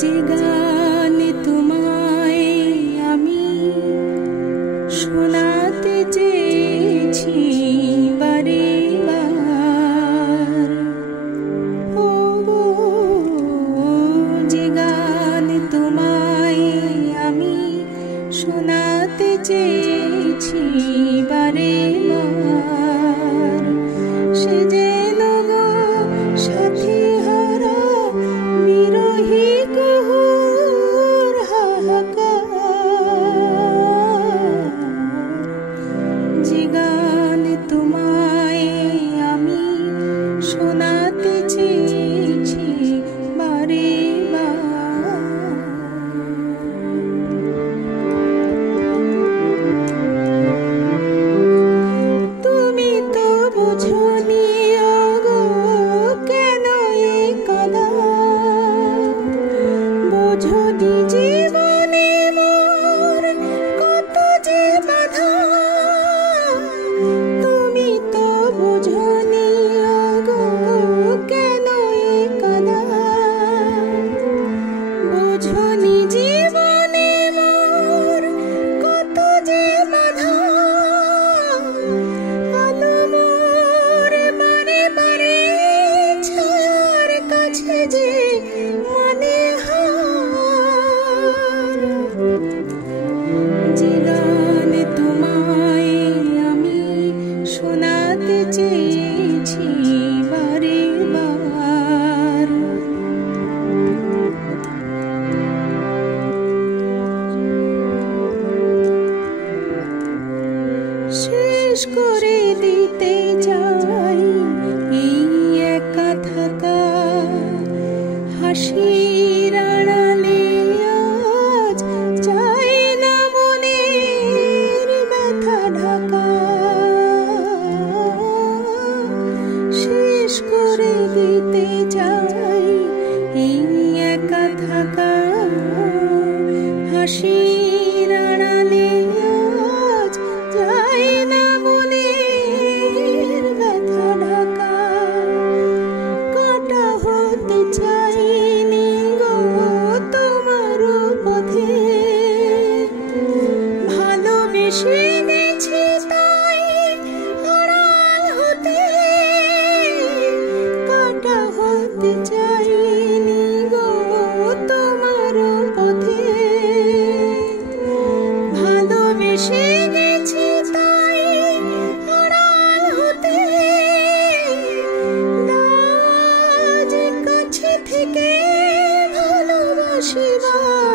যে গান তোমায় আমি শোনাতে চেয়েছি বারে বার, ও গো, যে গান তোমায় আমি শোনাতে চেয়েছি বারে বার, সে যেন গো সাথী হারা বিরহী কুহুর হাহাকার, যে গান তোমায় আমি শোনাতে চেয়েছি বারে বার। তুমি তো বুঝোনি ওগো কেন এই কাদা, বোঝোনি জীবনে মোর কত যে বাধা, তুমি তো বুঝোনি ওগো কেন এই কাদা, বোঝোনি জীবনে মোর কত যে বাধা, আলো মোর বারে বারে ছায়ার কাছে যে মনে হার, যে গান তোমায় আমি শোনাতে চেয়েছি বারে বার, শেষ করে দিতে চাই এই একা থাকা, হাসির আড়ালে আজ চাই না মনের ব্যথা ঢাকা, শেষ করে দিতে চাই এই একা থাকা, হাসির আড়ালে আজ চাই না মনের ব্যথা ঢাকা, কাটা হতে চাইনি গো তোমার পথে, ভালোবেসে গেছি তাই আড়াল হতে, কাটা হতে চাইনি গো তোমার পথে, ভালোবেসে গেছি তাই আড়াল হতে, দাও আজ কাছে থেকে ভালোবাসিবার।